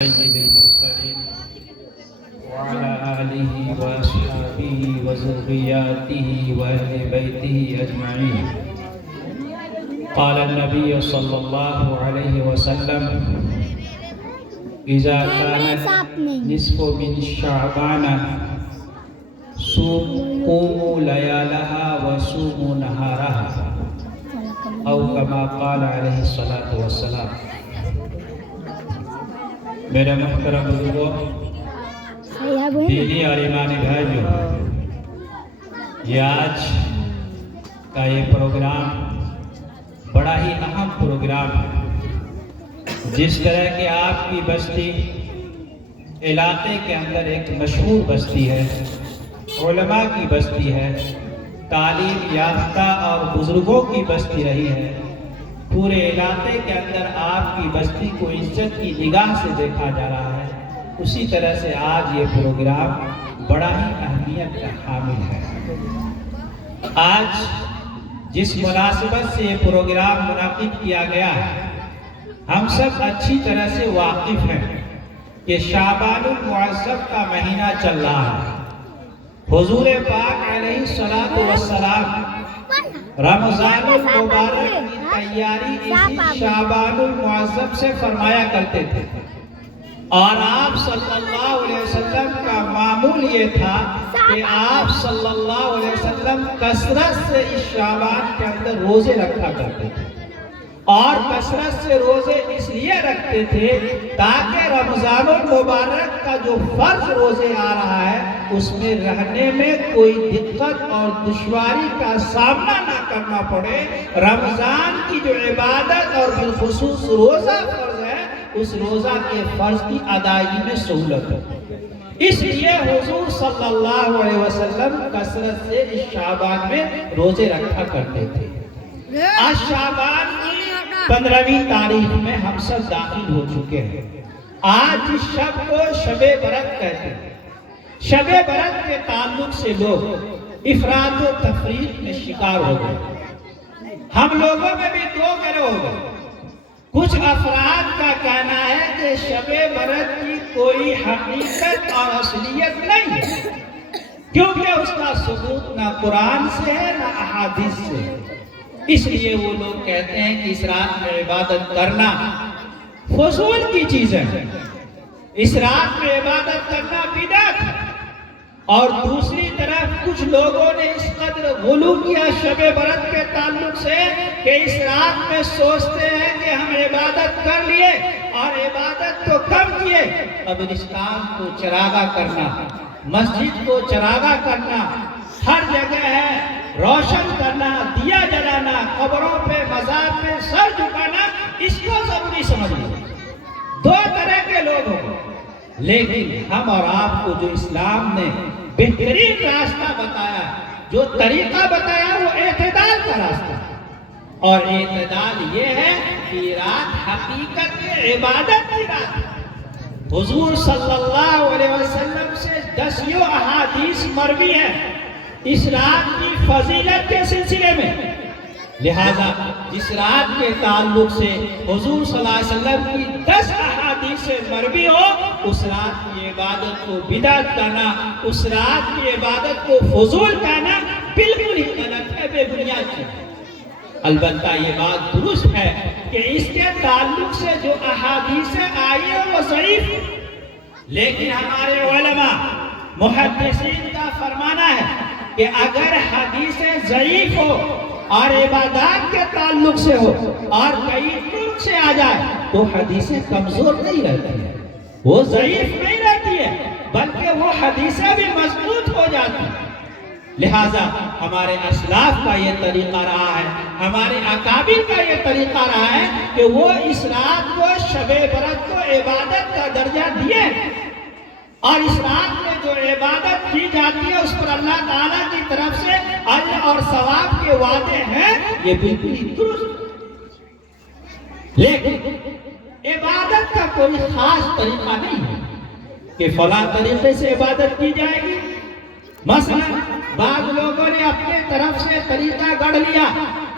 سيد المرسلين وعلى آله وأصحابه وذرياته وأهل بيته أجمعين. قال النبي صلى الله عليه وسلم: إذا كان نصف من شعبان قوموا ليالها وصوموا نهارها، أو كما قال عليه الصلاة والسلام. میرے محترم بزرگوں، دینی اور ایمانی بھائیوں، یہ آج کا یہ پروگرام بڑا ہی اہم پروگرام ہے. جس طرح کہ آپ کی بستی علاقے کے اندر ایک مشہور بستی ہے، علماء کی بستی ہے، تعلیم یافتہ اور بزرگوں کی بستی رہی ہے، پورے علاقے کے اندر آپ کی بستی کو عزت کی نگاہ سے دیکھا جا رہا ہے. اسی طرح سے آج یہ پروگرام بڑا ہی اہمیت کا حامل ہے. آج جس مناسبت سے یہ پروگرام منعقد کیا گیا ہے، ہم سب اچھی طرح سے واقف ہیں کہ شعبان المعظم کا مہینہ چل رہا ہے. حضور پاک علیہ السلام رمضان المبارک کی تیاری اسی شعبان المعظم سے فرمایا کرتے تھے، اور آپ صلی اللہ علیہ وسلم کا معمول یہ تھا کہ آپ صلی اللہ علیہ وسلم کثرت سے اس شعبان کے اندر روزے رکھا کرتے تھے. اور کثرت سے روزے اس لیے رکھتے تھے تاکہ رمضان المبارک کا جو فرض روزے آ رہا ہے اس میں رہنے میں کوئی دقت اور دشواری کا سامنا نہ کرنا پڑے. رمضان کی جو عبادت اور بالخصوص روزہ فرض ہے، اس روزہ کے فرض کی ادائیگی میں سہولت ہے. اس لیے حضور صلی اللہ علیہ وسلم کثرت سے اس شعبان میں روزے رکھا کرتے تھے. آج شعبان کی 15ویں تاریخ میں ہم سب داخل ہو چکے ہیں. آج اس شب کو شب برات کہتے ہیں. شب برات کے تعلق سے لوگ افراد و تفریق میں شکار ہو گئے. ہم لوگوں میں بھی دو گروہ ہو گئے. کچھ افراد کا کہنا ہے کہ شب برات کی کوئی حقیقت اور اصلیت نہیں ہے، کیونکہ اس کا ثبوت نہ قرآن سے ہے نہ احادیث سے ہے. اس لیے وہ لوگ کہتے ہیں کہ اس رات میں عبادت کرنا فضول کی چیز ہے، اس رات میں عبادت کرنا بدعت ہے. اور دوسری طرف کچھ لوگوں نے اس قدر غلو کیا شب برات کے تعلق سے کہ اس رات میں سوچتے ہیں کہ ہم عبادت کر لیے اور عبادت تو کم کیے، قبرستان کو چراغاں کرنا، مسجد کو چراغاں کرنا، ہر جگہ ہے روشن کرنا، دیا جلانا، قبروں پہ مزار پہ سر جھکانا، اس کو ضروری سمجھ لیں. دو طرح کے لوگ ہوں. لیکن ہم اور آپ کو جو اسلام نے بہترین راستہ بتایا، جو طریقہ بتایا، وہ اعتدال کا راستہ ہے. اور اعتدال یہ ہے کہ رات حقیقت میں عبادت کی رات ہے. حضور صلی اللہ علیہ وسلم سے 10 احادیث مروی ہیں اس رات کی فضیلت کے سلسلے میں. لہذا جس رات کے تعلق سے حضور صلی اللہ علیہ وسلم کی 10 احادیث مروی ہو، اس رات کی عبادت کو بدعت کہنا، اس رات کی عبادت کو فضول کہنا بالکل ہی غلط ہے، بے بنیاد ہے. البتہ یہ بات درست ہے کہ اس کے تعلق سے جو احادیث آئی ہیں وہ ضعیف ہے. لیکن ہمارے علماء محدثین کا فرمانا ہے کہ اگر حدیثیں ضعیف ہو اور عبادات کے تعلق سے ہو اور کئی طرق سے آ جائے تو حدیثیں کمزور نہیں رہتی ہیں، وہ ضعیف نہیں رہتی ہے، بلکہ وہ حدیثیں بھی مضبوط ہو جاتی ہیں. لہٰذا ہمارے اسلاف کا یہ طریقہ رہا ہے، ہمارے اکابر کا یہ طریقہ رہا ہے کہ وہ اس رات کو شب برات کو عبادت کا درجہ دیے، اور اس رات میں جو عبادت کی جاتی ہے اس پر اللہ تعالیٰ کی طرف سے اجر اور ثواب کے وعدے ہیں. یہ بالکل ہی درست. لیکن عبادت کا کوئی خاص طریقہ نہیں ہے کہ فلاں طریقے سے عبادت کی جائے گی. مثلا بعض لوگوں نے اپنے طرف سے طریقہ گڑھ لیا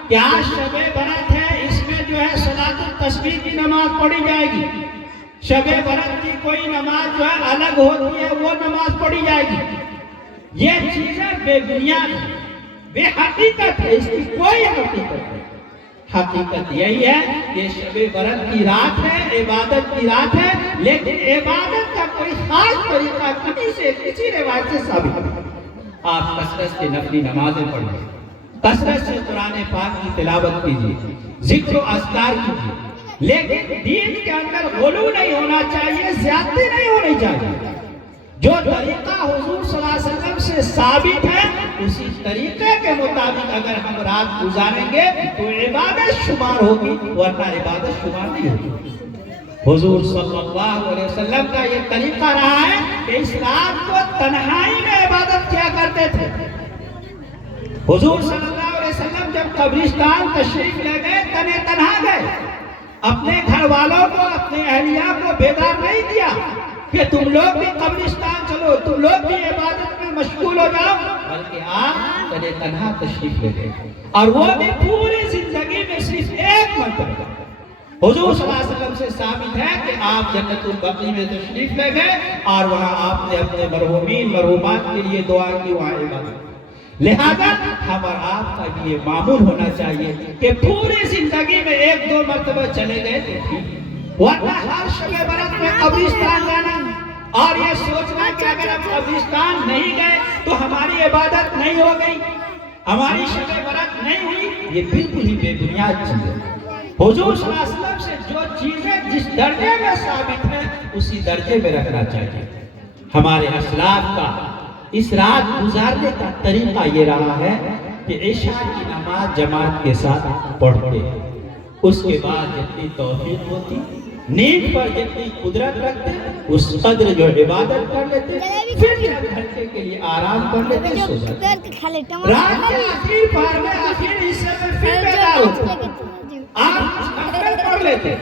کہ آج شب برات ہے، اس میں جو ہے صلاۃ التسبیح کی نماز پڑھی جائے گی. شب برات کی کوئی نماز جو ہے الگ ہوتی ہے وہ نماز پڑھی جائے گی. یہ چیزیں بے بنیاد ہیں، بے حقیقت ہے، اس کی کوئی حقیقت نہیں. حقیقت یہی ہے کہ شب برات کی رات ہے، عبادت کی رات ہے، لیکن عبادت کا کوئی خاص طریقہ کسی روایت سے ثابت نہیں. آپ کثرت سے نفلی نمازیں پڑھیں، کثرت سے قرآن پاک کی تلاوت کیجیے، ذکر و اذکار کیجیے، لیکن دین کے اندر غلو نہیں ہونا چاہیے، زیادتی نہیں ہونی چاہیے. جو طریقہ حضور صلی اللہ علیہ وسلم سے ثابت ہے اسی طریقے کے مطابق اگر ہم رات گزاریں گے تو عبادت شمار ہوگی، ورنہ عبادت شمار نہیں ہوگی. حضور صلی اللہ علیہ وسلم کا یہ طریقہ رہا ہے کہ اس رات کو تنہائی میں عبادت کیا کرتے تھے. حضور صلی اللہ علیہ وسلم جب قبرستان تشریف لے گئے تنہا گئے، اپنے گھر والوں کو، اپنے اہلیہ کو بیدار نہیں کیا کہ تم لوگ بھی قبرستان چلو، تم لوگ بھی عبادت میں مشغول ہو جاؤ، بلکہ آپ تنہا تشریف لے گئے، اور وہ بھی پوری زندگی میں صرف ایک مرتبہ. حضور صلی اللہ علیہ وسلم سے ثابت ہے کہ آپ جنت البقیع میں تشریف لے گئے اور وہاں آپ نے اپنے مرحومین مرحومات کے لیے دعا کی، وہاں عبادت. لہذا ہم اور آپ کا بھی یہ معمول ہونا چاہیے کہ پوری زندگی میں ایک دو مرتبہ چلے گئے تو ٹھیک، ورنہ ہر شب برات میں قبرستان جانا اور یہ سوچنا کہ اگر ہم قبرستان نہیں گئے تو ہماری عبادت نہیں ہو گئی، ہماری شب برات نہیں ہوئی، یہ بالکل ہی بے بنیاد چیز ہے. حضور صلی اللہ علیہ وسلم سے جو چیزیں جس درجے میں ثابت ہیں اسی درجے میں رکھنا چاہیے. ہمارے اسلاف کا اس رات گزارنے کا طریقہ یہ رہا ہے کہ عشاء کی نماز جماعت کے ساتھ پڑھتے ہیں، اس کے بعد جتنی توفیق ہوتی، نیند پر جتنی قدرت رکھتے اس قدر جو عبادت کر لیتے، پھر ایک گھنٹے کے لیے آرام کر لیتے، سو جاتے. رات کے آخری پہر میں آخر حصے میں پھر بیدار ہوتے، آپ نفل پڑھ لیتے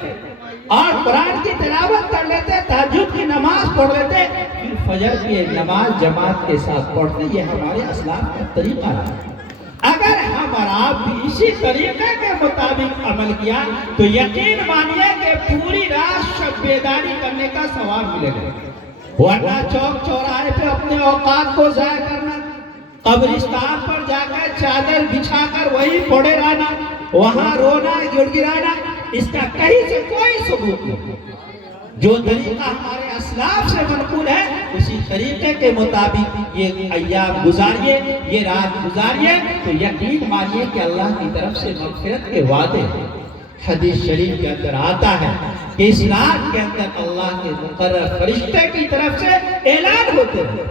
اور قرآن کی تلاوت کر لیتے، تہجد کی نماز پڑھ لیتے، پھر فجر کی نماز جماعت کے ساتھ پڑھتے. یہ ہمارے اسلاف کا طریقہ ہے. اگر ہم اور آپ بھی اسی طریقے کے مطابق عمل کیا تو یقین مانیے کہ پوری رات شب بیداری کرنے کا ثواب ملے گا. ورنہ چوک چوراہے پہ اپنے اوقات کو ضائع کرنا، قبرستان پر جا کر چادر بچھا کر وہی پڑے رہنا، وہاں رونا گڑ گڑانا، اس کا کہیں سے کوئی ثبوت نہیں. جو طریقہ ہمارے اسلاف سے منقول ہے اسی طریقے کے مطابق یہ ایام گزاریے، یہ رات گزاریے تو یقین مانیے کہ اللہ کی طرف سے مغفرت کے وعدے ہیں. حدیث شریف کے اندر آتا ہے کہ اس رات کے اندر اللہ کے مقرر فرشتے کی طرف سے اعلان ہوتے ہیں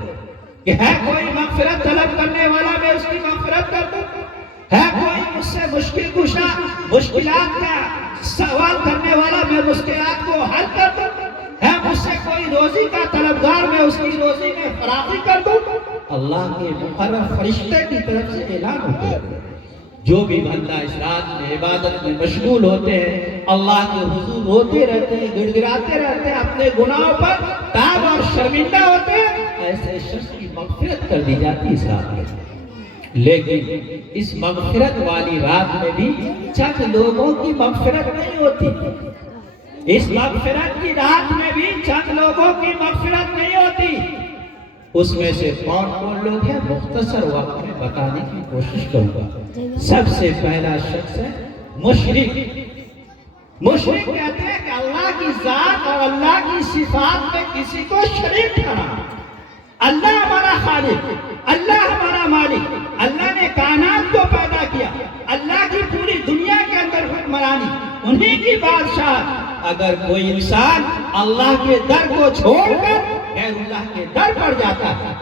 کہ ہے کوئی مغفرت طلب کرنے والا، میں اس کی مغفرت کر دوں. ہے کوئی مجھ سے مشکل کشا، مشکلات کا سوال کرنے والا، میں مشکلات کو حل کر دوں. ہے مجھ سے کوئی روزی کا طلبگار، میں اس کی روزی میں فراخی کر دوں. اللہ کے مقرر فرشتے کی طرف سے اعلان ہوتے ہیں. جو بھی بندہ اس رات میں عبادت میں مشغول ہوتے ہیں، اللہ کے حضور روتے رہتے ہیں، گڑ گڑاتے رہتے ہیں، اپنے گناہوں پر تاب اور شرمندہ ہوتے ہیں، ایسے شخص کی مغفرت کر دی جاتی اس رات میں. لیکن اس مغفرت والی رات میں بھی چند لوگوں کی مغفرت نہیں ہوتی. اس مغفرت کی رات میں بھی چند لوگوں کی مغفرت نہیں ہوتی. اس میں سے کون کون لوگ ہیں مختصر وقت میں بتانے کی کوشش کروں گا. سب سے پہلا شخص ہے مشرک. مشرک کہتے ہیں کہ اللہ کی ذات اور اللہ کی صفات میں کسی کو شریک ٹھہرانا. اللہ ہمارا خالق، اللہ ہمارا مالک، اللہ نے کائنات کو پیدا کیا، اللہ کی پوری دنیا کے اندر حکمرانی، انہی کی بادشاہ. اگر کوئی انسان اللہ کے در کو چھوڑ کر غیر اللہ کے در پر جاتا ہے،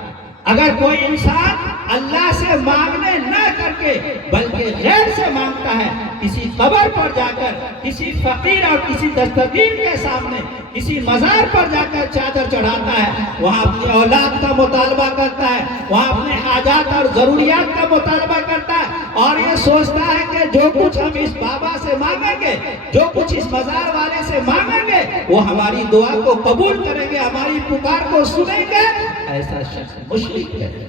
اگر کوئی انسان اللہ سے مانگنے نہ کر کے بلکہ غیر سے مانگتا ہے، کسی قبر پر جا کر، کسی فقیر اور کسی دستگیر کے سامنے، کسی مزار پر جا کر چادر چڑھاتا ہے، وہاں اپنی اولاد کا مطالبہ کرتا ہے، وہاں اپنے حاجات اور ضروریات کا مطالبہ کرتا ہے، اور یہ سوچتا ہے کہ جو کچھ ہم اس بابا سے مانگیں گے، جو کچھ اس مزار والے سے مانگیں گے، وہ ہماری دعا کو قبول کریں گے، ہماری پکار کو سنیں گے. ایسا شخص مشرک ہے.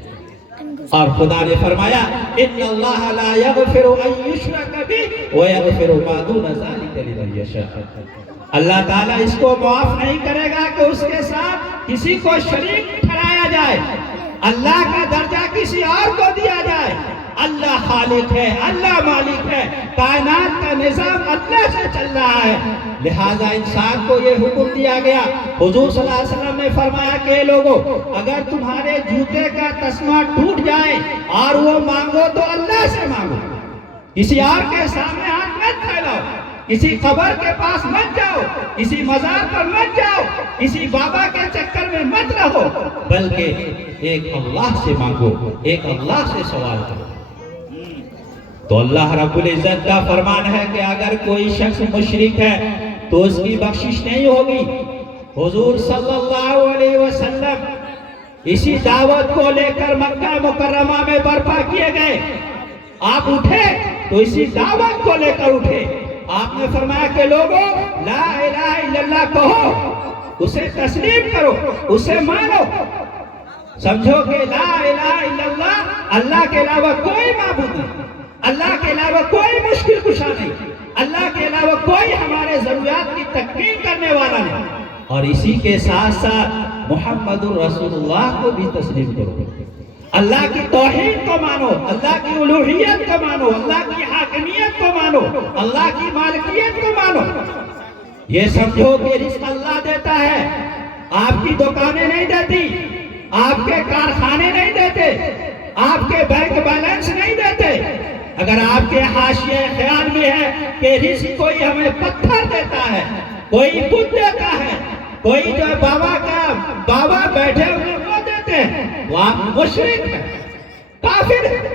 اور خدا نے فرمایا ان اللہ لا یغفر ان یشرک بہ ویغفر ما دون ذلک لمن یشاء. اللہ تعالیٰ اس کو معاف نہیں کرے گا کہ اس کے ساتھ کسی کو شریک ٹھہرایا جائے، اللہ کا درجہ کسی اور کو دیا جائے۔ اللہ خالق ہے، اللہ مالک ہے، کائنات کا نظام اللہ سے چل رہا ہے، لہٰذا انسان کو یہ حکم دیا گیا۔ حضور صلی اللہ علیہ وسلم نے فرمایا کہ لوگوں، اگر تمہارے جوتے کا تسمہ ٹوٹ جائے اور وہ مانگو تو اللہ سے مانگو، کسی اور کے سامنے ہاتھ مت پھیلاؤ، کسی قبر کے پاس مت جاؤ، کسی مزار پر مت جاؤ، کسی بابا کے چکر میں مت رہو، بلکہ ایک اللہ سے مانگو، ایک اللہ سے سوال کرو۔ تو اللہ رب العزت کا فرمان ہے کہ اگر کوئی شخص مشرک ہے تو اس کی بخشش نہیں ہوگی۔ حضور صلی اللہ علیہ وسلم اسی دعوت کو لے کر مکہ مکرمہ میں برپا کیے گئے۔ آپ اٹھے تو اسی دعوت کو لے کر اٹھے۔ آپ نے فرمایا کہ لوگوں، لا الہ الا اللہ کہو، اسے تسلیم کرو، اسے مانو، سمجھو کہ لا الہ الا اللہ، اللہ کے علاوہ کوئی معبود نہیں، اللہ کے علاوہ کوئی مشکل کشا نہیں، اللہ کے علاوہ کوئی ہمارے ضروریات کی تکمیل کرنے والا نہیں، اور اسی کے ساتھ ساتھ محمد الرسول اللہ کو بھی تسلیم کرو۔ اللہ کی توحید کو مانو، اللہ کی الوہیت کو مانو، اللہ کی حاکمیت کو مانو، اللہ کی مالکیت کو مانو۔ یہ سمجھو کہ رزق اللہ دیتا ہے، آپ کی دکانیں نہیں دیتی، آپ کے کارخانے نہیں دیتے، آپ کے بینک بیلنس نہیں دیتے۔ اگر آپ کے حاشیے خیال میں ہے کہ رزق کوئی ہمیں پتھر دیتا ہے، کوئی بت دیتا ہے، کوئی جو بابا بیٹھے ہوئے وہ دیتے ہیں، وہ آپ مشرک ہیں، کافر ہیں۔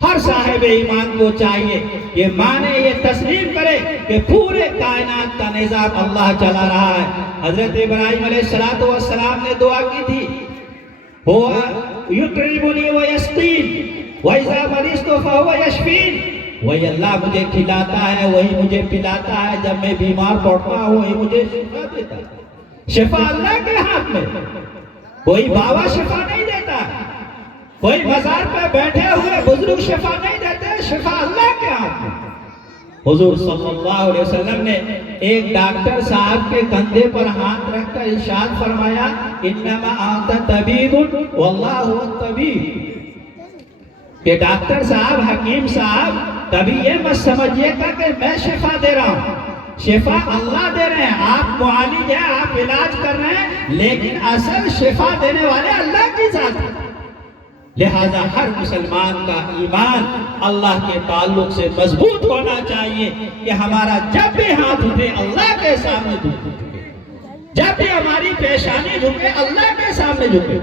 ہر صاحب ایمان کو چاہیے یہ مانے، یہ تسلیم کرے کہ پورے کائنات کا نظام اللہ چلا رہا ہے۔ حضرت ابراہیم علیہ السلام نے دعا کی تھی، هو يطعمني ويسقين وإذا مرضت فهو يشفين، وہی اللہ مجھے کھلاتا ہے، وہی مجھے پلاتا ہے، جب میں بیمار پڑتا ہوں وہی مجھے شفا دیتا ہے۔ شفا اللہ کے ہاتھ میں، کوئی بابا شفا نہیں دیتا، کوئی مزار پہ بیٹھے ہوئے بزرگ شفا نہیں دیتے، شفا اللہ کے ہاتھ میں۔ حضور صلی اللہ علیہ وسلم نے ایک ڈاکٹر صاحب کے کندھے پر ہاتھ رکھ کر ارشاد فرمایا، انما انت طبیب واللہ هو الطبیب، کہ ڈاکٹر صاحب، حکیم صاحب، کبھی یہ مت سمجھیے گا کہ میں شفا دے رہا ہوں، شفا اللہ دے رہے ہیں، آپ معالج ہیں، آپ علاج کر رہے ہیں، لیکن اصل شفا دینے والے اللہ کی ذات ہے۔ لہذا ہر مسلمان کا ایمان اللہ کے تعلق سے مضبوط ہونا چاہیے کہ ہمارا جب بھی ہاتھ اٹھے اللہ کے سامنے جھکے، جب بھی ہماری پیشانی جھکے اللہ کے سامنے جھکے،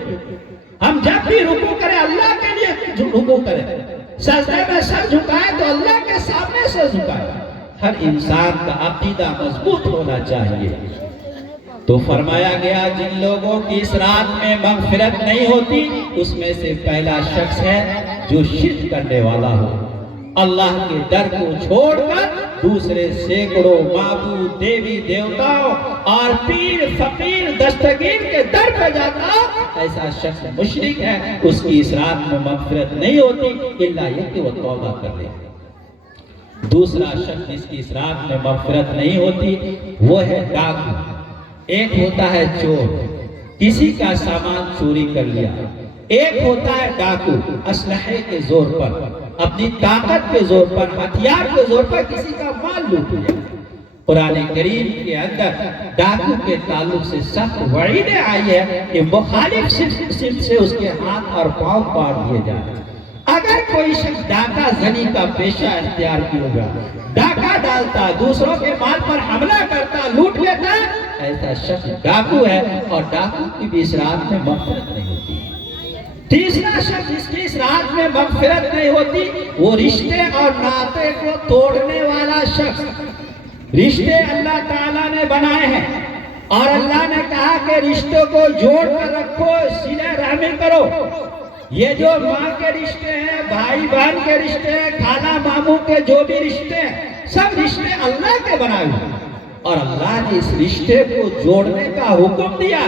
ہم جب بھی رکوع کریں اللہ کے لیے رکوع کریں، سجدے میں سر جھکائیں تو اللہ کے سامنے سے جھکائیں۔ ہر انسان کا عقیدہ مضبوط ہونا چاہیے۔ تو فرمایا گیا جن لوگوں کی اس رات میں مغفرت نہیں ہوتی اس میں سے پہلا شخص ہے جو شرک کرنے والا ہو، اللہ کے در کو چھوڑ کر دوسرے سینکڑوں معبود دیوی دیوتاؤں اور پیر فقیر دستگیر کے در پہ جاتا، ایسا شخص مشرک ہے، اس کی اس رات میں مغفرت نہیں ہوتی الا یہ کہ وہ توبہ کر لے۔ دوسرا شخص جس کی اس رات میں مغفرت نہیں ہوتی وہ ہے ڈاکو۔ ایک ہوتا ہے چور، کسی کا سامان چوری کر لیا، ایک ہوتا ہے ڈاکو اسلحے کے زور پر، اپنی طاقت کے زور پر، ہتھیار کے زور پر کسی کا مال لوٹ لیا۔ قرآن کریم کے اندر ڈاکو کے تعلق سے سخت وعیدیں آئی ہے کہ مخالف صنف سے اس کے ہاتھ اور پاؤں کاٹ دیے جائیں۔ اگر کوئی شخص ڈاکہ زنی کا پیشہ اختیار کیا ہوگا، ڈاکہ ڈالتا، دوسروں کے مال پر حملہ کرتا، لوٹ لیتا، ایسا شخص ڈاکو ہے، اور ڈاکو کی بھی اس رات میں مغفرت نہیں ہوتی۔ تیسرا شخص جس کی اس رات میں مغفرت نہیں ہوتی وہ رشتے اور ناطے کو توڑنے والا شخص۔ رشتے اللہ تعالیٰ نے بنائے ہیں اور اللہ نے کہا کہ رشتوں کو جوڑ کر رکھو، صلہ رحمی کرو۔ یہ جو ماں کے رشتے ہیں، بھائی بہن کے رشتے ہیں، خالہ ماموں کے جو بھی رشتے ہیں، سب رشتے اللہ کے بنائے ہوئے ہیں، اور اللہ نے اس رشتے کو جوڑنے کا حکم دیا۔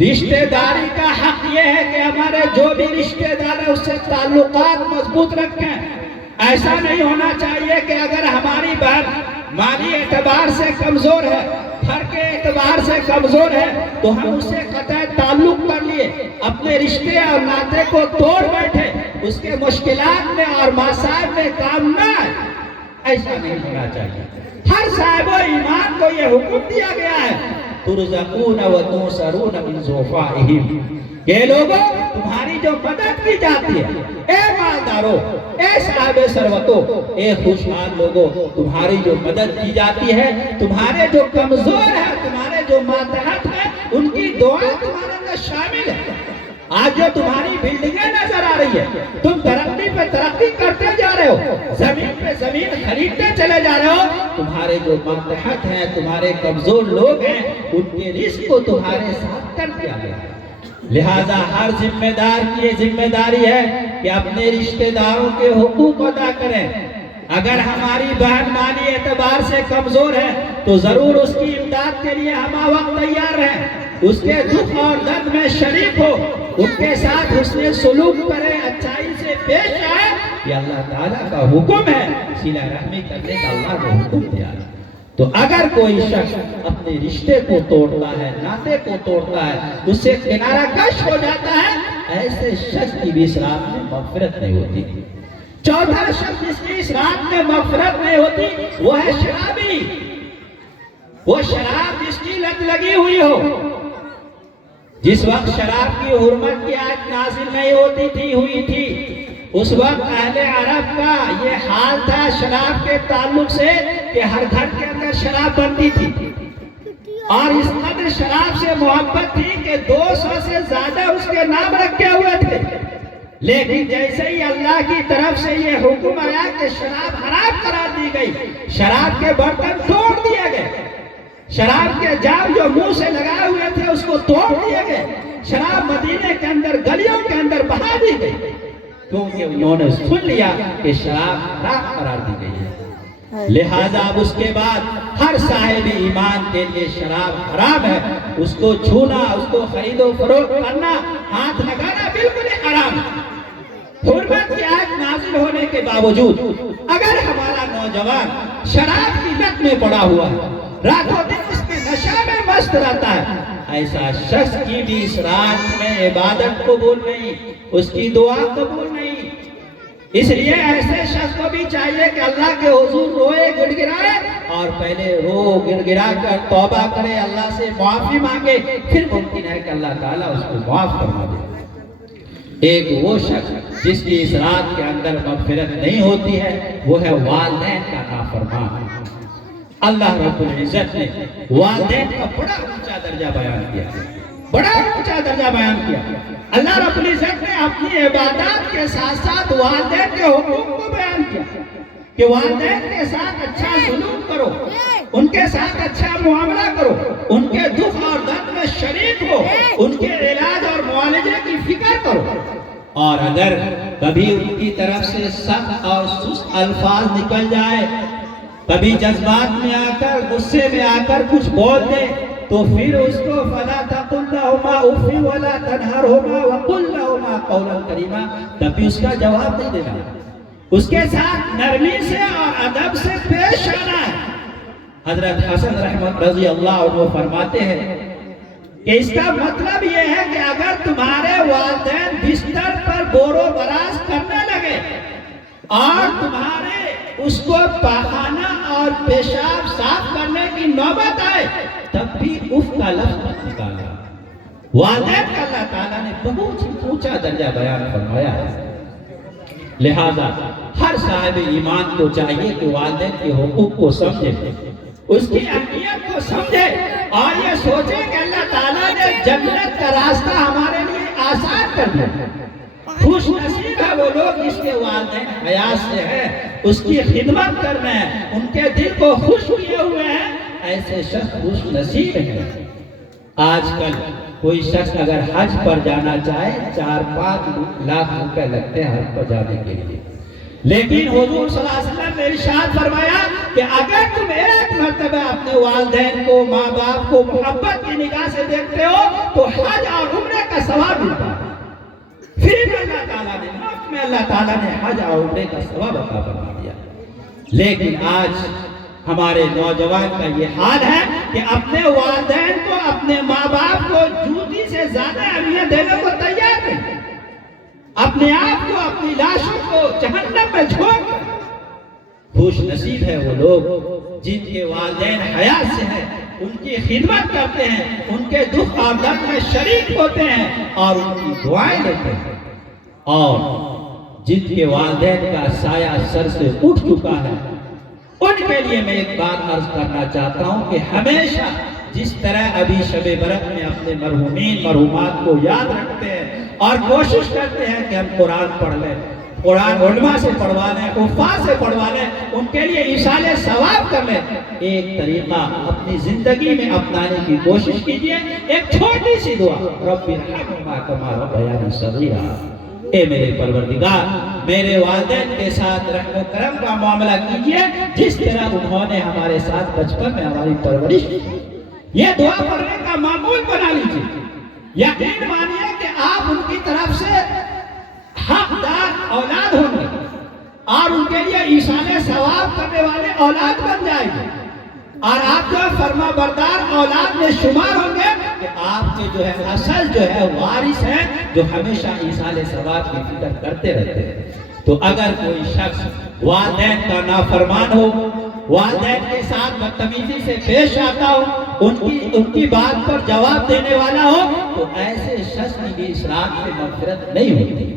رشتے داری کا حق یہ ہے کہ ہمارے جو بھی رشتے دار ہیں اس سے تعلقات مضبوط رکھیں۔ ایسا نہیں ہونا چاہیے کہ اگر ہماری بہن مالی اعتبار سے کمزور ہے، گھر کے اعتبار سے کمزور ہے، تو ہم اس سے قطع تعلق کر لیے، اپنے رشتے اور ناطے کو توڑ بیٹھے، اس کے مشکلات میں اور مصائب میں کام نہ آئے۔ ایسا نہیں ہونا چاہیے۔ ہر صاحب ایمان کو یہ حکم دیا گیا ہے، ترزقون و تنصرون من ضعفائہم، یہ لوگوں تمہاری جو مدد کی جاتی ہے، اے مالداروں، اے صاحب ثروتوں، اے خوشحال لوگوں، تمہاری جو مدد کی جاتی ہے، تمہارے جو کمزور ہیں، تمہارے جو ماتحت ہیں، ان کی دعا تمہارے اندر شامل ہے۔ آج جو تمہاری بلڈنگیں نظر آ رہی ہے، تم ترقی پہ ترقی کرتے جا رہے ہو، زمین پہ زمین خریدتے چلے جا رہے ہو، تمہارے جو ماتحت ہیں، تمہارے کمزور لوگ ہیں، ان کے رزق کو تمہارے ساتھ کر دیا گیا ہے۔ لہذا ہر ذمہ دار کی یہ ذمہ داری ہے کہ اپنے رشتہ داروں کے حقوق ادا کریں۔ اگر ہماری بہن مالی اعتبار سے کمزور ہے تو ضرور اس کی امداد کے لیے ہم وقت تیار رہیں، اس کے دکھ اور درد میں شریک ہو، ان کے ساتھ حسن سلوک کریں، اچھائی سے پیش آئے۔ یہ اللہ تعالیٰ کا حکم ہے، صلہ رحمی کرنے کا اللہ کا حکم دیا ہے۔ تو اگر کوئی شخص اپنے رشتے کو توڑتا ہے، ناطے کو توڑتا ہے، اس سے کنارہ کش ہو جاتا ہے، ایسے شخص کی بھی اس رات میں مغفرت نہیں ہوتی۔ چوتھا شخص جس کی اس رات میں مغفرت نہیں ہوتی وہ ہے شرابی۔ وہ شراب جس کی لت لگی ہوئی ہو۔ جس وقت شراب کی حرمت کی آیت نازل نہیں ہوئی تھی، اس وقت اہل عرب کا یہ حال تھا شراب کے تعلق سے کہ ہر گھر کے اندر شراب بنتی تھی، اور اس قدر شراب سے محبت تھی کہ 200 سے زیادہ اس کے نام رکھے ہوئے تھے۔ لیکن جیسے ہی اللہ کی طرف سے یہ حکم آیا کہ شراب حرام قرار دی گئی، شراب کے برتن توڑ دیے گئے، شراب کے جام جو منہ سے لگائے ہوئے تھے اس کو توڑ دیے گئے، شراب مدینے کے اندر گلیوں کے اندر بہا دی گئی، کیونکہ انہوں نے سن لیا کہ شراب حرام قرار دی گئی ہے۔ لہذا اب اس کے بعد ہر صاحب ایمان کے لیے شراب حرام ہے، اس کو چھونا، اس کو خرید و فروخت کرنا، ہاتھ لگانا بالکل حرام ہے۔ حرمت کی آیت نازل ہونے کے باوجود اگر ہمارا نوجوان شراب کی لت میں پڑا ہوا ہے، راتوں دن اس میں نشہ میں مست رہتا ہے، ایسا شخص کی بھی اس رات میں عبادت قبول نہیں، اس کی دعا قبول نہیں۔ اس لیے ایسے شخص کو بھی چاہیے کہ اللہ کے حضور روئے گڑ گڑائے، اور پہلے رو گڑ گڑا کر توبہ کرے، اللہ سے معافی مانگے، پھر ممکن ہے کہ اللہ تعالیٰ اس کو معاف فرما دے۔ ایک وہ شخص جس کی اس رات کے اندر مغفرت نہیں ہوتی ہے وہ ہے والدین کا نافرمان۔ اللہ رب العزت نے والدین کا بڑا اونچا درجہ بیان کیا، بڑا اونچا درجہ بیان کیا۔ اللہ رب العزت نے اپنی عبادات کے ساتھ ساتھ والدین کے حقوق کو بیان کیا کہ والدین کے ساتھ اچھا سلوک کرو، ان کے ساتھ اچھا معاملہ کرو، ان کے دکھ اور درد میں شریک ہو، ان کے علاج اور معالجے کی فکر کرو، اور اگر کبھی ان کی طرف سے سخت اور سست الفاظ نکل جائے، کبھی جذبات میں آ کر، غصے میں آ کر کچھ بول دے، تو پھر اس کو فَلَا تَقُلْ لَهُمَا اُفٍّ وَلَا تَنْهَرْهُمَا وَقُلْ لَهُمَا قَوْلًا كَرِيمًا، تب بھی اس کا جواب نہیں دینا، اس کے ساتھ نرمی سے اور ادب سے پیش آنا ہے۔ حضرت حسن رحمت رضی اللہ عنہ فرماتے ہیں کہ اس کا مطلب یہ ہے کہ اگر تمہارے والدین بستر پر بور و براز کرنے لگے اور تمہارے اس کو پاخانہ اور پیشاب صاف کرنے کی نوبت آئے، تب بھی اف کا لفظ مت نکالنا۔ والدین کا اللہ تعالیٰ نے بہت ہی اونچا درجہ بیان فرمایا ہے۔ لہذا ہر صاحب ایمان کو چاہیے کہ والدین کے حقوق کو سمجھے، اس کی اہمیت کو سمجھے، اور یہ سوچے کہ اللہ تعالیٰ نے جنت کا راستہ ہمارے لیے آسان کر دیا۔ خوش نصیب ہے وہ لوگ جس کے والدین حیات سے ہیں، اس کی خدمت کرنا ہے، ان کے دل کو خوش کیے ہوئے ہیں، ایسے شخص خوش نصیب ہیں۔ آج کل کوئی شخص اگر حج پر جانا چاہے 4-5 لاکھ روپے لگتے ہیں حج پر جانے کے لیے، لیکن حضور صلی اللہ علیہ وسلم نے ارشاد فرمایا کہ اگر تم ایک مرتبہ اپنے والدین کو، ماں باپ کو محبت کی نگاہ سے دیکھتے ہو تو حج اور عمرے کا ثواب ملتا ہے۔ پھر اللہ تعالیٰ نے مفت میں حج اور عمرے کا ثواب عطا فرما دیا۔ لیکن آج ہمارے نوجوان کا یہ حال ہے کہ اپنے والدین کو، اپنے ماں باپ کو جوتی سے زیادہ اہمیت دینے کو تیار نہیں، اپنے آپ کو، اپنی لاشوں کو جہنم میں جھونک۔ خوش نصیب ہے وہ لوگ جن کے والدین حیات سے ہیں، ان کی خدمت کرتے ہیں، ان کے دکھ اور درد میں شریک ہوتے ہیں اور ان کی دعائیں لیتے ہیں، اور جن کے والدین کا سایہ سر سے اٹھ چکا ہے ان کے لیے میں ایک بات عرض کرنا چاہتا ہوں کہ ہمیشہ جس طرح ابھی شب برأت میں اپنے مرحومین مرحومات کو یاد رکھتے ہیں اور کوشش کرتے ہیں کہ ہم قرآن پڑھ لیں، قرآن علماء سے پڑھوا لیں، حفاظ سے پڑھوا لیں، ان کے لیے ایصال ثواب کر لیں، ایک طریقہ اپنی زندگی میں اپنانے کی کوشش کیجئے۔ ایک چھوٹی سی دعا، رب ارحمہما کما ربیانی صغیرا، اے میرے پروردگار میرے والدین کے ساتھ رحم و کرم کا معاملہ کیجئے جس طرح انہوں نے ہمارے ساتھ بچپن میں ہماری پرورش کی۔ یہ دعا پڑھنے کا معمول بنا لیجئے، یقین مانیے کہ آپ ان کی طرف سے حقدار اولاد ہوں گے اور ان کے لیے ایصال ثواب کرنے والے اولاد بن جائیں گے، اور آپ جو فرما بردار اولاد میں شمار ہوں گے کہ آپ کے جو ہے اصل جو ہے وارث ہیں جو ہمیشہ ایصال ثواب کی فکر کرتے رہتے ہیں۔ تو اگر کوئی شخص والدین کا نافرمان ہو، والدین کے ساتھ بدتمیزی سے پیش آتا ہو، ان کی بات پر جواب دینے والا ہو، تو ایسے شخص کی بھی اس رات میں مغفرت نہیں ہوتی۔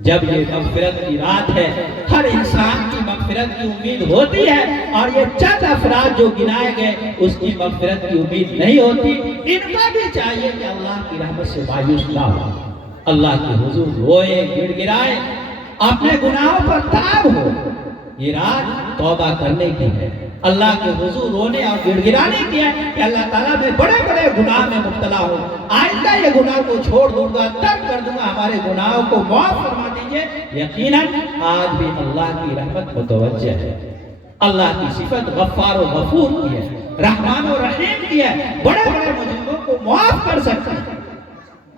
جب یہ مغفرت کی رات ہے، ہر انسان کی مغفرت کی امید ہوتی ہے، اور یہ چند افراد جو گنائے گئے اس کی مغفرت کی امید نہیں ہوتی۔ ان کا بھی چاہیے کہ اللہ کی رحمت سے مایوس نہ ہو، اللہ کے حضور روئے، گڑ گڑائے، اپنے گناہوں پر تاب ہو۔ یہ رات توبہ کرنے کی ہے، اللہ کے حضور رونے اور گڑ گڑانے کی ہے کہ اللہ تعالیٰ میں بڑے بڑے گناہ میں مبتلا ہوں، آئندہ یہ گناہ کو چھوڑ دوں گا، ترک کر دوں گا، ہمارے گناہوں کو معاف فرما دیجئے۔ یقیناً آج بھی اللہ کی رحمت متوجہ ہے، اللہ کی صفت غفار و غفور کی ہے، رحمان و رحیم کی ہے، بڑے بڑے مجرموں کو معاف کر سکتا ہے،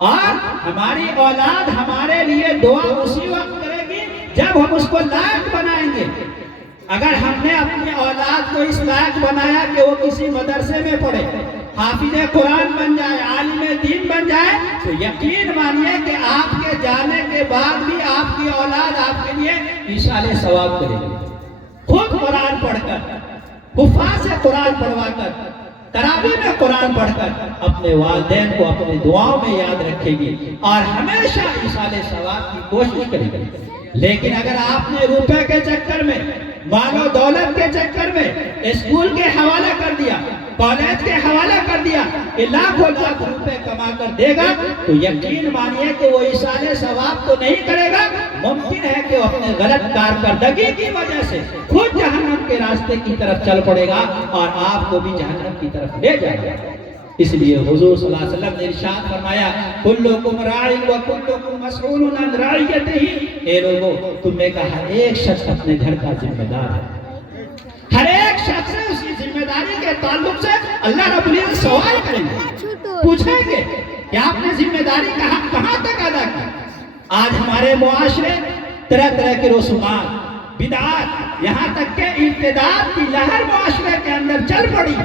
اور ہماری اولاد ہمارے لیے دعا اسی وقت کرے گی جب ہم اس کو لائق بنائیں گے۔ اگر ہم نے اپنی اولاد کو اس لائق بنایا کہ وہ کسی مدرسے میں پڑھے، حافظ قرآن بن جائے، عالم دین بن جائے، تو یقین مانیے کہ آپ کے جانے کے بعد بھی آپ کی اولاد آپ کے لیے ایصال ثواب کرے گی۔ خود قرآن پڑھ کر، حفاظ سے قرآن پڑھوا کر، تراویح میں قرآن پڑھ کر اپنے والدین کو اپنے دعاؤں میں یاد رکھے گی اور ہمیشہ ایصال ثواب کی کوشش کرے گی۔ لیکن اگر آپ نے روپے کے چکر میں، مال و دولت کے چکر میں اسکول کے حوالہ کر دیا، کالج کے حوالہ کر دیا کہ لاکھوں لاکھ روپے کما کر دے گا، تو یقین مانیے کہ وہ ایصال ثواب تو نہیں کرے گا، ممکن ہے کہ وہ اپنے غلط کارکردگی کی وجہ سے خود جہنم کے راستے کی طرف چل پڑے گا اور آپ کو بھی جہنم کی طرف لے جائے گا۔ اس لیے حضور صلی اللہ علیہ وسلم نے ارشاد فرمایا، کلکم راع وکلکم مسئول عن رعیتہ، اے لوگوں تم میں کا ہر ایک شخص اپنے گھر کا ذمہ دار ہے، ہر ایک شخص سے اس کی ذمہ داری کے تعلق سے اللہ رب العزت سوال کریں گے، پوچھیں گے کہ آپ نے ذمہ داری کا حق کہاں تک ادا کیا۔ آج ہمارے معاشرے طرح طرح کے رسومات، بدعات، یہاں تک کہ ارتداد کی لہر معاشرے کے اندر چل پڑی۔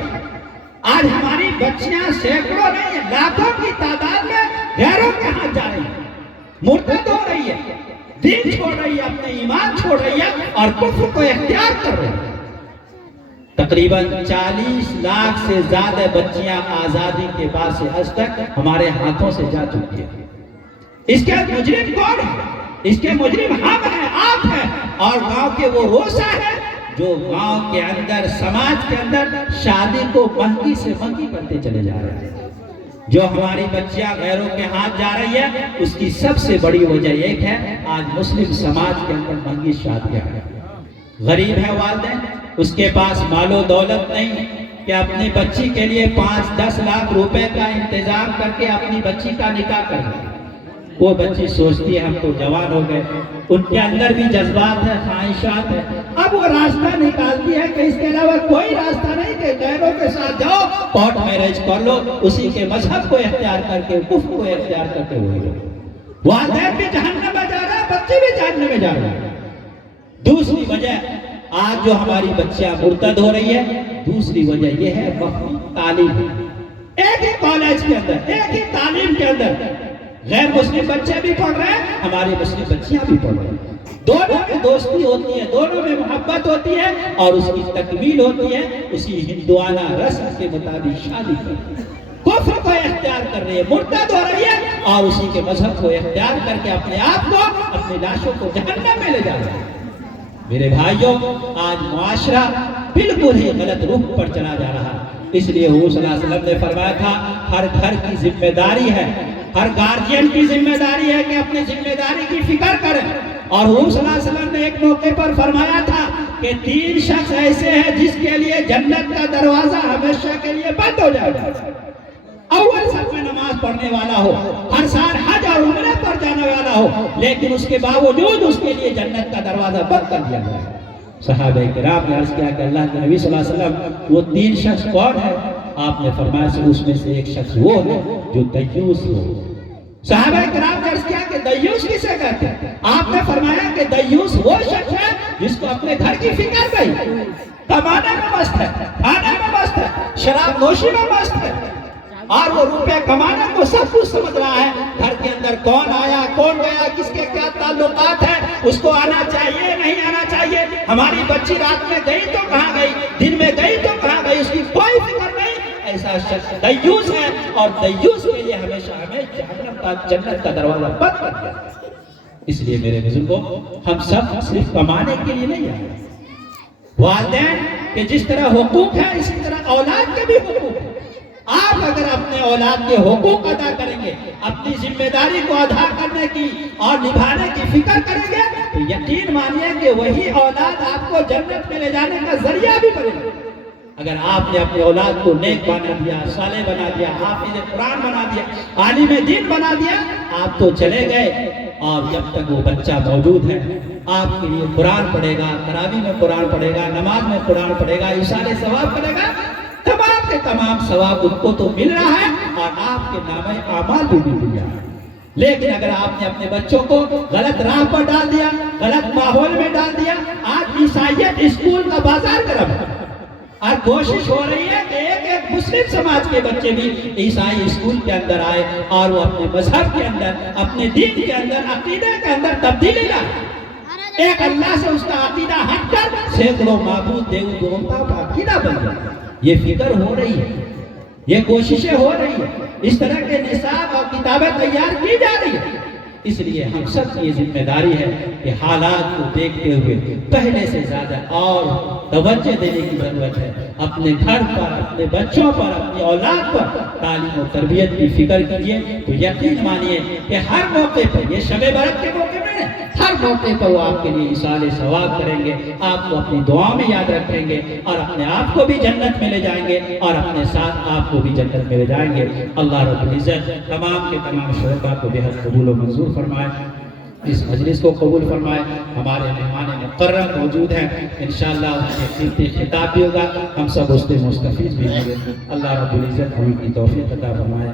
آج ہماری بچیاں سینکڑوں نہیں لاکھوں کی تعداد میں غیروں کے ہاتھ جا رہی ہیں، مرتد ہو رہی ہے، دین چھوڑ رہی ہے، اپنے ایمان چھوڑ رہی ہے اور کفر کو اختیار کر رہی ہے۔ تقریباً 40 لاکھ سے زیادہ بچیاں آزادی کے بعد سے آج تک ہمارے ہاتھوں سے جا چکی ہیں۔ اس کے مجرم کون ہے؟ اس کے مجرم ہم ہیں، آپ ہیں، اور گاؤں کے وہ روسا ہے جو گاؤں کے اندر، سماج کے اندر شادی کو مہنگی سے مہنگی کرتے چلے جا رہے ہیں۔ جو ہماری بچیاں غیروں کے ہاتھ جا رہی ہے، اس کی سب سے بڑی وجہ ایک ہے، آج مسلم سماج کے اندر مہنگی شادیاں ہیں۔ غریب ہے والدین، اس کے پاس مال و دولت نہیں کہ اپنی بچی کے لیے 5-10 لاکھ روپے کا انتظام کر کے اپنی بچی کا نکاح کر دے۔ وہ بچی سوچتی ہے ہم تو جوان ہو گئے، ان کے اندر بھی جذبات ہیں، خواہشات ہیں، اب وہ راستہ نکالتی ہے کہ اس کے علاوہ کوئی راستہ نہیں کہ غیروں کے ساتھ جاؤ، کورٹ میرج کر لو، اسی کے مذہب کو اختیار کر کے، کفر کو اختیار کرتے ہوئے والدین بھی جہنم میں جا رہا ہے، بچے بھی جہنم میں جا رہے ہیں۔ دوسری وجہ آج جو ہماری بچیاں مرتد ہو رہی ہے، دوسری وجہ یہ ہے وقتی تعلیم۔ ایک ہی کالج کے اندر، ایک ہی تعلیم کے اندر غیر مسلم بچے بھی پڑھ رہے ہیں، ہماری مسلم بچیاں بھی پڑھ رہے ہیں، دونوں میں دوستی ہوتی ہے، دونوں میں محبت ہوتی ہے، اور اس کی تکمیل ہوتی ہے اسی ہندوانہ رسم کے مطابق شادی کرتی ہے۔ کفر کو اختیار کر رہی ہے، مرتد ہو رہی ہے، اور اسی کے مذہب کو اختیار کر کے اپنے آپ کو، اپنی لاشوں کو جہنم میں لے جا رہا ہے۔ میرے بھائیوں، آج معاشرہ بالکل ہی غلط رخ پر چلا جا رہا ہے۔ اس لیے حضور صلی اللہ علیہ وسلم نے فرمایا تھا، ہر گھر کی ذمہ داری ہے، ہر گارجین کی ذمہ داری ہے کہ اپنی ذمہ داری کی فکر کریں۔ اور حضور صلی اللہ علیہ وسلم نے ایک موقع پر فرمایا تھا کہ 3 شخص ایسے ہیں جس کے لیے جنت کا دروازہ ہمیشہ کے لیے بند ہو جائے گا۔ اول صف میں نماز پڑھنے والا ہو، ہر سال حج اور عمرہ پر جانے والا ہو، لیکن اس کے باوجود اس کے لیے جنت کا دروازہ بند کر دیا گیا ہے۔ صحابہ کرام نے عرض کیا کہ اللہ کے نبی صلی اللہ علیہ وسلم وہ 3 شخص کون ہے؟ آپ نے فرمایا کہ اس میں سے ایک شخص وہ ہے جو دیوس ہو۔ صحابہ کرام نے عرض کیا کہ دیوس کسے کہتے ہیں؟ آپ نے فرمایا کہ دیوس وہ شخص ہے جس کو اپنے گھر کی فکر نہیں، کمانے میں مست ہے، کھانے میں مست ہے، شراب نوشی میں مست ہے، اور وہ روپے کمانے کو سب کچھ سمجھ رہا ہے، گھر کے اندر کون آیا کون گیا، کس کے کیا تعلقات ہیں، اس کو آنا چاہیے نہیں آنا چاہیے، ہماری بچی رات میں گئی تو کہاں گئی، دن میں گئی تو کہاں گئی، اس کی کوئی فکر نہیں۔ ایسا شخص دیوس ہے، اور دیوس کے لیے ہمیشہ ہمیں جنت کا دروازہ بند کر دیا۔ اس لیے میرے بزرگوں، ہم سب صرف کمانے کے لیے نہیں آئے۔ والدین کے جس طرح حقوق ہیں، اسی طرح اولاد کے بھی حقوق ہیں۔ آپ اگر اپنے اولاد کے حقوق ادا کریں گے، اپنی ذمہ داری کو ادا کرنے کی اور نبھانے کی فکر کریں گے، تو یقین مانیے کہ وہی اولاد آپ کو جنت میں لے جانے کا ذریعہ بھی بنے گا۔ اگر آپ نے اپنے اولاد کو نیک بنا دیا، صالح بنا دیا، حافظ قرآن بنا دیا، عالم دین بنا دیا، آپ تو چلے گئے، اور جب تک وہ بچہ موجود ہے آپ کے لیے قرآن پڑھے گا، تراویح میں قرآن پڑھے گا، نماز میں قرآن پڑھے گا، ایصال ثواب کرے گا، تمام کے تمام ثواب ان کو تو مل رہا ہے، اور آپ کے نامہ اعمال بھی مل رہا ہے۔ لیکن اگر آپ نے اپنے بچوں کو غلط راہ پر ڈال دیا، غلط ماحول میں ڈال دیا، آج عیسائیت اسکول کا بازار گرم ہے، اور کوشش ہو رہی ہے کہ ایک مسلم سماج کے بچے بھی عیسائی اسکول کے اندر آئے، اور وہ اپنے مذہب کے اندر، اپنے دین کے اندر، عقیدے کے اندر تبدیلی لائے۔ ایک اللہ سے اس کا عقیدہ ہٹ کر سینکڑوں معبود دیو دیوتا کا عقیدہ بن جائے۔ یہ فکر ہو رہی ہے، یہ کوششیں ہو رہی ہیں، اس طرح کے نصاب اور کتابیں تیار کی جا رہی ہیں۔ اس لیے ہم سب کی یہ ذمہ داری ہے کہ حالات کو دیکھتے ہوئے پہلے سے زیادہ اور توجہ دینے کی ضرورت ہے۔ اپنے گھر پر، اپنے بچوں پر، اپنی اولاد پر تعلیم و تربیت کی فکر کیجیے، تو یقین مانیے کہ ہر موقع پر، یہ شب برات کے موقع میں ہر موقع پر وہ آپ کے لیے ایصال ثواب کریں گے، آپ کو اپنی دعا میں یاد رکھیں گے، اور اپنے آپ کو بھی جنت میں لے جائیں گے، اور اپنے ساتھ آپ کو بھی جنت میں لے جائیں گے۔ اللہ رب العزت تمام کے تمام شرکاء کو بہت قبول و منظور فرمائے، اس مجلس کو قبول فرمائے۔ ہمارے مہمان مکرم موجود ہیں، انشاءاللہ ان کے قیمتی خطاب بھی ہوگا، ہم سب اس سے مستفید بھی ہوں گے۔ اللہ رب العزت ہم کی توفیق عطا فرمائے۔